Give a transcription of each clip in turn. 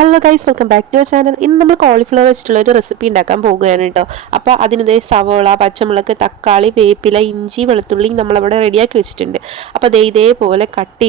Hello guys, welcome back to our channel. ഇന്ന് നമ്മൾ cauliflower വെച്ചിട്ടുള്ള ഒരു റെസിപ്പി ഉണ്ടാക്കാൻ പോകുകയാണ് കേട്ടോ. അപ്പോൾ അതിനിതേ സവോള, പച്ചമുളക്, തക്കാളി, വേപ്പില, ഇഞ്ചി, വെളുത്തുള്ളി നമ്മളവിടെ റെഡിയാക്കി വെച്ചിട്ടുണ്ട്. അപ്പോൾ ഇതേപോലെ കട്ട്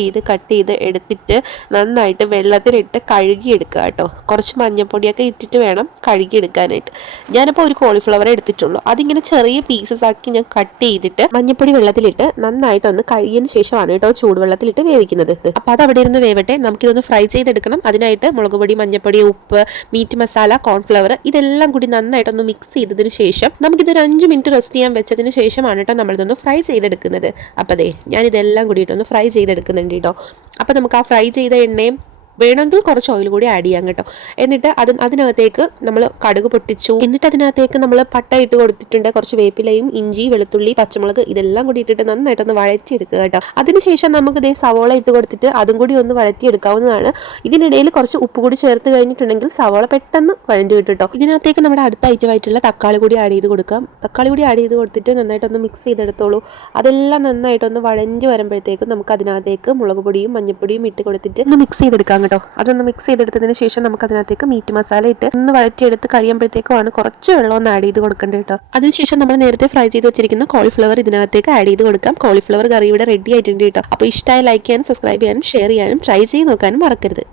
ചെയ്ത് എടുത്തിട്ട് നന്നായിട്ട് വെള്ളത്തിലിട്ട് കഴുകിയെടുക്കുക കേട്ടോ. കുറച്ച് മഞ്ഞൾപ്പൊടിയൊക്കെ ഇട്ടിട്ട് വേണം കഴുകിയെടുക്കാനായിട്ട്. ഞാനിപ്പോൾ ഒരു കോളിഫ്ലവർ എടുത്തിട്ടുള്ളൂ. അതിങ്ങനെ ചെറിയ പീസസ് ആക്കി ഞാൻ കട്ട് ചെയ്തിട്ട് മഞ്ഞൾപ്പൊടി വെള്ളത്തിലിട്ട് നന്നായിട്ടൊന്ന് കഴുകിയതിന് ശേഷമാണ് കേട്ടോ ചൂടുവെള്ളത്തിലിട്ട് വേവിക്കുന്നത്. അപ്പോൾ അത് അവിടെ ഇരുന്ന് വേവട്ടെ. നമുക്കിതൊന്ന് ഫ്രൈ ചെയ്തെടുക്കണം. അതിനായിട്ട് മുളക് പൊടി, മഞ്ഞപ്പൊടി, ഉപ്പ്, മീറ്റ് മസാല, കോൺഫ്ലവർ ഇതെല്ലാം കൂടി നന്നായിട്ടൊന്ന് മിക്സ് ചെയ്തതിന് ശേഷം നമുക്കിതൊരു 5 മിനിറ്റ് റെസ്റ്റ് ചെയ്യാൻ വെച്ചതിന് ശേഷമാണ് കേട്ടോ നമ്മളിതൊന്ന് ഫ്രൈ ചെയ്തെടുക്കുന്നത്. അപ്പോൾ അതെ, ഞാനിതെല്ലാം കൂടിയിട്ടൊന്ന് ഫ്രൈ ചെയ്തെടുക്കുന്നുണ്ട് കേട്ടോ. അപ്പോൾ നമുക്ക് ആ ഫ്രൈ ചെയ്ത എണ്ണയും വേണമെങ്കിൽ കുറച്ച് ഓയിൽ കൂടി ആഡ് ചെയ്യാം കേട്ടോ. എന്നിട്ട് അതിനകത്തേക്ക് നമ്മൾ കടുക് പൊട്ടിച്ചു. എന്നിട്ട് അതിനകത്തേക്ക് നമ്മൾ പട്ട ഇട്ട് കൊടുത്തിട്ടുണ്ട്. കുറച്ച് വേപ്പിലയും, ഇഞ്ചി, വെളുത്തുള്ളി, പച്ചമുളക് ഇതെല്ലാം കൂടി ഇട്ടിട്ട് നന്നായിട്ടൊന്ന് വഴറ്റിയെടുക്കുക കേട്ടോ. അതിനുശേഷം നമുക്ക് ഇതേ സവോള ഇട്ട് കൊടുത്തിട്ട് അതും കൂടി ഒന്ന് വഴറ്റിയെടുക്കാവുന്നതാണ്. ഇതിനിടയിൽ കുറച്ച് ഉപ്പ് കൂടി ചേർത്ത് കഴിഞ്ഞിട്ടുണ്ടെങ്കിൽ സവോള പെട്ടെന്ന് വഴണ്ടി കിട്ടും കേട്ടോ. ഇതിനകത്തേക്ക് നമ്മുടെ അടുത്ത ഐറ്റമായിട്ടുള്ള തക്കാളി കൂടി ആഡ് ചെയ്ത് കൊടുക്കാം. തക്കാളി കൂടി ആഡ് ചെയ്ത് കൊടുത്തിട്ട് നന്നായിട്ടൊന്ന് മിക്സ് ചെയ്തെടുത്തോളൂ. അതെല്ലാം നന്നായിട്ടൊന്ന് വഴഞ്ഞ് വരുമ്പോഴത്തേക്കും നമുക്ക് അതിനകത്തേക്ക് മുളക് പൊടിയും മഞ്ഞപ്പൊടിയും ഇട്ട് കൊടുത്തിട്ട് ഒന്ന് മിക്സ് ചെയ്തെടുക്കാം കേട്ടോ. അതൊന്ന് മിക്സ് ചെയ്തെടുത്തതിന് ശേഷം നമുക്ക് അതിനകത്തേക്ക് മീറ്റ് മസാല ഇട്ട് ഒന്ന് വഴറ്റിയെടുത്ത് കഴിയുമ്പോഴത്തേക്കുമാണ് കുറച്ച് വെള്ളം ഒന്ന് ആഡ് ചെയ്ത് കൊടുക്കേണ്ടത് കേട്ടോ. അതിനുശേഷം നമ്മൾ നേരത്തെ ഫ്രൈ ചെയ്ത് വെച്ചിരിക്കുന്ന കോളിഫ്ലവർ ഇതിനകത്തേക്ക് ആഡ് ചെയ്ത് കൊടുക്കാം. കോളിഫ്ലവർ കറി ഇവിടെ റെഡി ആയിട്ടുണ്ട് കേട്ടോ. അപ്പോൾ ഇഷ്ടമായി ലൈക്ക് ചെയ്യാനും സബ്സ്ക്രൈബ് ചെയ്യാനും ഷെയർ ചെയ്യാനും ട്രൈ ചെയ്ത് നോക്കാനും മറക്കരുത്.